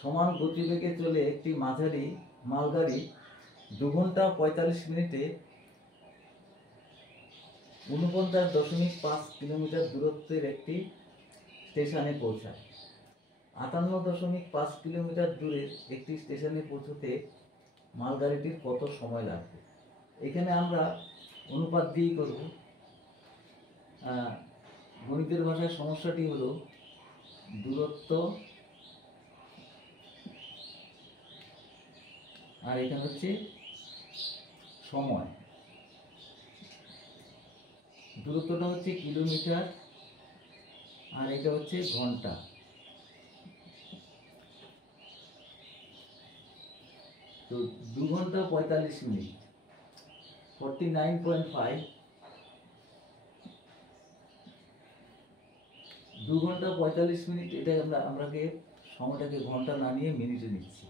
সমান গতিবেগে চলে একটি মাঝারি মালগাড়ি 2 ঘন্টা 45 মিনিটে 49.5 কিলোমিটার দূরত্বের একটি স্টেশনে পৌঁছায়। 58.5 কিলোমিটার দূরের একটি স্টেশনে পৌঁছতে মালগাড়িটির কত সময় লাগবে? এখানে আমরা অনুপাত দিয়েই করব। গণিতের ভাষায় সমস্যাটি হলো দূরত্ব আর এখানে হচ্ছে সময়। দূরত্বটা হচ্ছে কিলোমিটার আর এটা হচ্ছে ঘন্টা। তো 2 ঘন্টা 45 মিনিট 49.5 2 ঘন্টা 45 মিনিট, এটা আমরাকে সময়টাকে ঘন্টা না নিয়ে মিনিটে নিচ্ছি।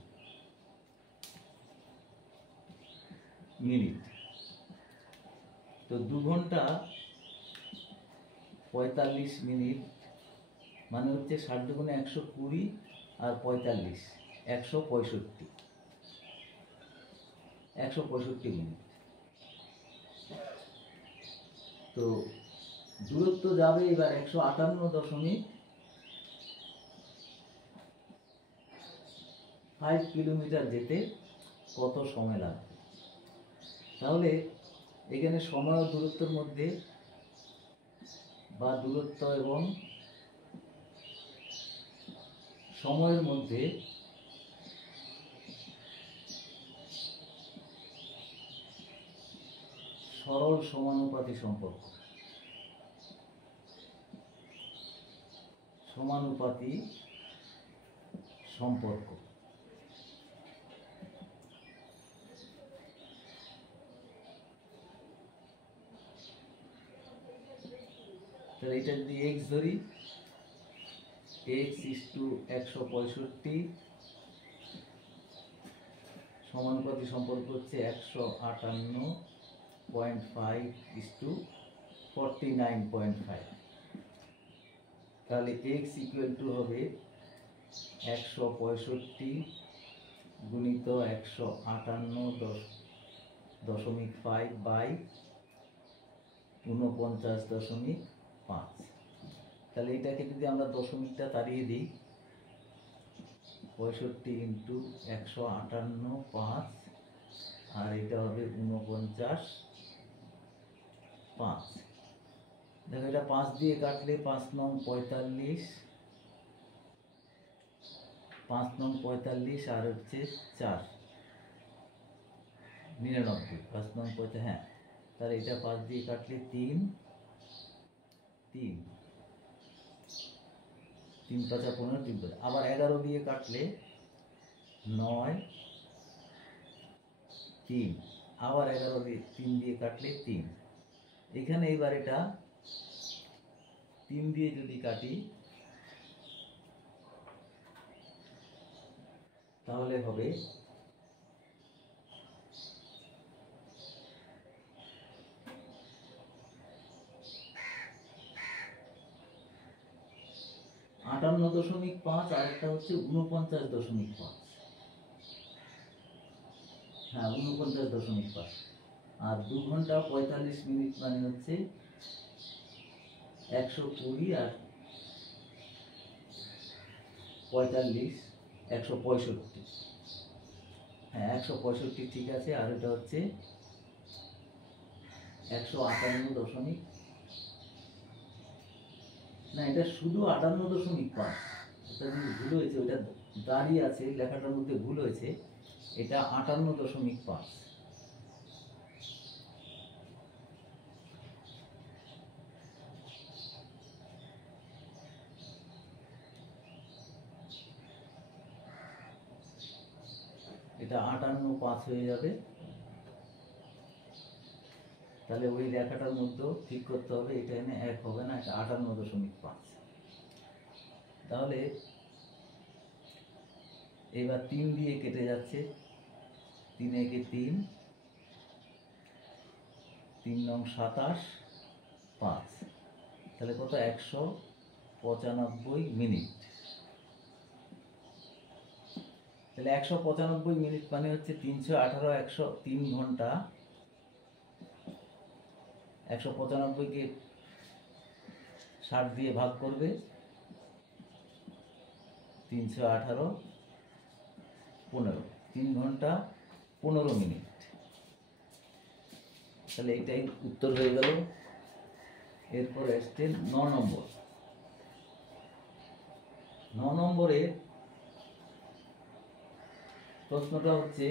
মিনিট। তো 2 ঘন্টা 45 মিনিট মানে হচ্ছে 60 দুগুণে 120 আর 45 165 মিনিট। তো দূরত্ব যাবে এবার 158.5 কিলোমিটার যেতে কত সময় লাগবে? তাহলে এখানে সময় ও দূরত্বের মধ্যে বা দূরত্ব এবং সময়ের মধ্যে সরল সমানুপাতি সম্পর্ক। সমানুপাতি সম্পর্ক। তাহলে এটা যদি x ধরি, x = 165, সমানুপাতি সম্পর্ক হচ্ছে 158.5:49.5। তাহলে x = হবে 165 গুণিত 158.5 বাই 49.5। তাহলে এটাকে যদি আমরা দশমিকটা তাড়িয়ে দিই, 65 × 158.5 আর এটা হবে 49.5। দেখো এটা 5 দিয়ে কাটলে 5 নং 45, 5 নং 45 আর হচ্ছে 4 99, 5 নং 45। হ্যাঁ, তাহলে এটা 5 দিয়ে কাটলে 3 3 3 5 15 3 5। আবার 11 দিয়ে কাটলে 9 3, আবার 11 দিয়ে 3 দিয়ে কাটলে 3। এখানে এবার এটা 3 দিয়ে যদি কাটি তাহলে হবে 58.5 আর একটা হচ্ছে 49.5। হ্যাঁ, 49.5। আর 2 ঘন্টা 45 মিনিট মানে হচ্ছে 120 আর 45 165। হ্যাঁ, 165 ঠিক আছে। আর এটা হচ্ছে 158. না, এটা শুধু 58.5। এটা ভুল হয়েছে, ওটা দাঁড়িয়ে আছে লেখাটার মধ্যে ভুল হয়েছে। এটা 58.5। এটা 58.5 হয়ে যাবে। তাহলে ওই লেখাটার মধ্যেও ঠিক করতে হবে, এটা এনে 1 হবে না, এটা 58.5। তাহলে এবার 3 দিয়ে কেটে যাচ্ছে, 3 একে 3, 3 নং 27, 5। তাহলে কত? 195 মিনিট। তাহলে 195 মিনিট মানে হচ্ছে 318, 103 ঘন্টা। 195কে 60 দিয়ে ভাগ করবে, 318, 15, 3 ঘন্টা 15 মিনিট। তাহলে এটাই উত্তর হয়ে গেল। এরপর আসছে 9 নম্বর। 9 নম্বরে প্রশ্নটা হচ্ছে,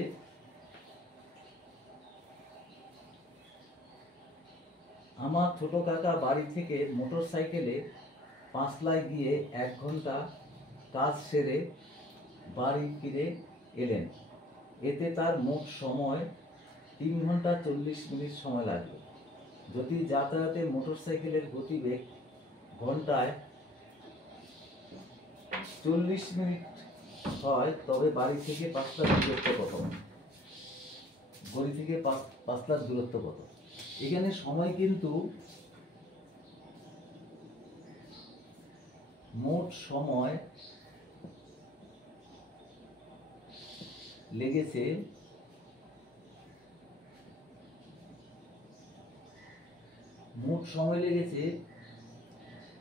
আমার ছোট কাকা বাড়ি থেকে মোটর সাইকেলে পাঁচলায় গিয়ে 1 ঘন্টা কাজ সেরে বাড়ি ফিরে এলেন। এতে তার মোট সময় 3 ঘন্টা 40 মিনিট সময় লাগলো। যদি যাতায়াতে মোটর সাইকেলের গতিবেগ ঘন্টায় 40 মিনিট হয়, তবে বাড়ি থেকে পাঁচলার দূরত্ব কত? বাড়ি থেকে পাঁচলার দূরত্ব কত? এখানে সময় কিন্তু মোট সময় লেগেছে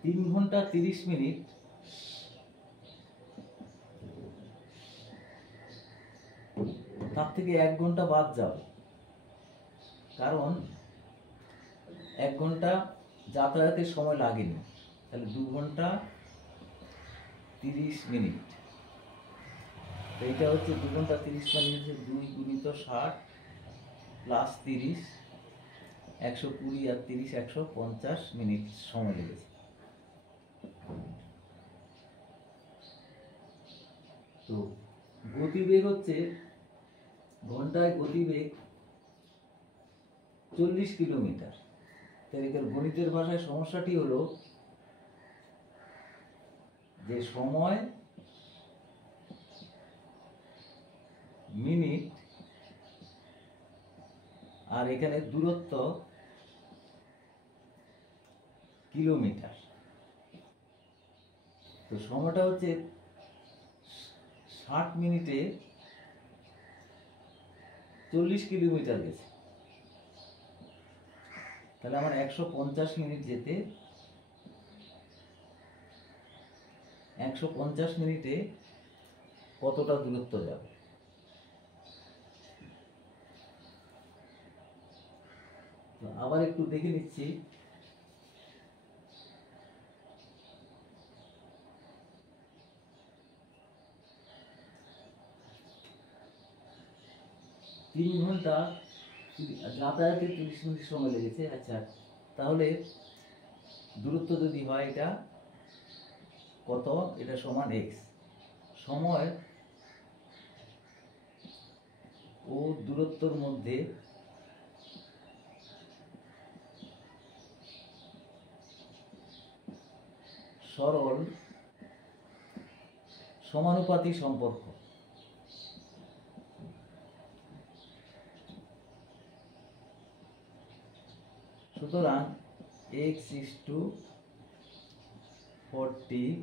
3 ঘন্টা 30 মিনিট। তার থেকে 1 ঘন্টা বাদ যাবে, কারণ 1 ঘন্টা যাতায়াতের সময় লাগেনি। তাহলে 2 ঘন্টা 30 মিনিট। এইটা হচ্ছে 2 ঘন্টা 30 মিনিট, 2 গুণিত 60 প্লাস 30, 120 আর 30, 150 মিনিট সময় লেগেছে। তো গতিবেগ হচ্ছে, ঘন্টায় গতিবেগ 40 কিলোমিটার। তাহলে গণিতের ভাষায় সমস্যাটি হলো যে সময় মিনিট আর এখানে দূরত্ব কিলোমিটার। তো সময়টা হচ্ছে 60 মিনিটে 40 কিলোমিটার গেছে। তাহলে আমার 150 মিনিট যেতে, 150 মিনিটে কতটা দূরত্ব যাবে? আবার একটু দেখে নিচ্ছি। তিন ঘন্টা যাতায়াতে 30 মিনিট সময় লেগেছে। আচ্ছা, তাহলে দূরত্ব যদি হয় এটা কত? এটা সমান x। সময় ও দূরত্বর মধ্যে সরল সমানুপাতিক সম্পর্ক। সুতরাং x:40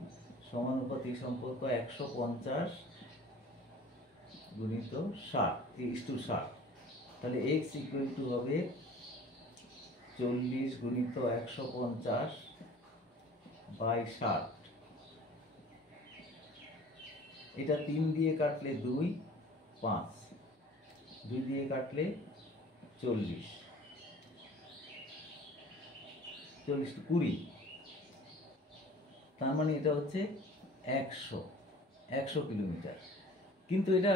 সমানুপাতিক সম্পর্ক 150 গুণিত 60:60। তাহলে x ইকুয়াল টু হবে 40 গুণিত 150 বাই 60। এটা 3 দিয়ে কাটলে 2, 5, 2 দিয়ে কাটলে 40, 20 তার মানে এটা হচ্ছে 100 কিলোমিটার। কিন্তু এটা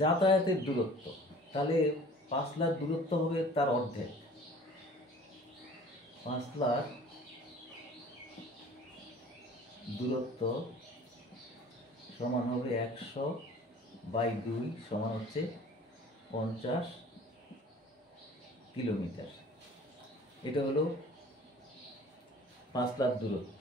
যাতায়াতের দূরত্ব, তাহলে পাঁচলার দূরত্ব হবে তার অর্ধেক। পাঁচলার দূরত্ব সমান হবে 100/2 সমান হচ্ছে 50 কিলোমিটার। এটা হলো পাঁচলার দূরত্ব।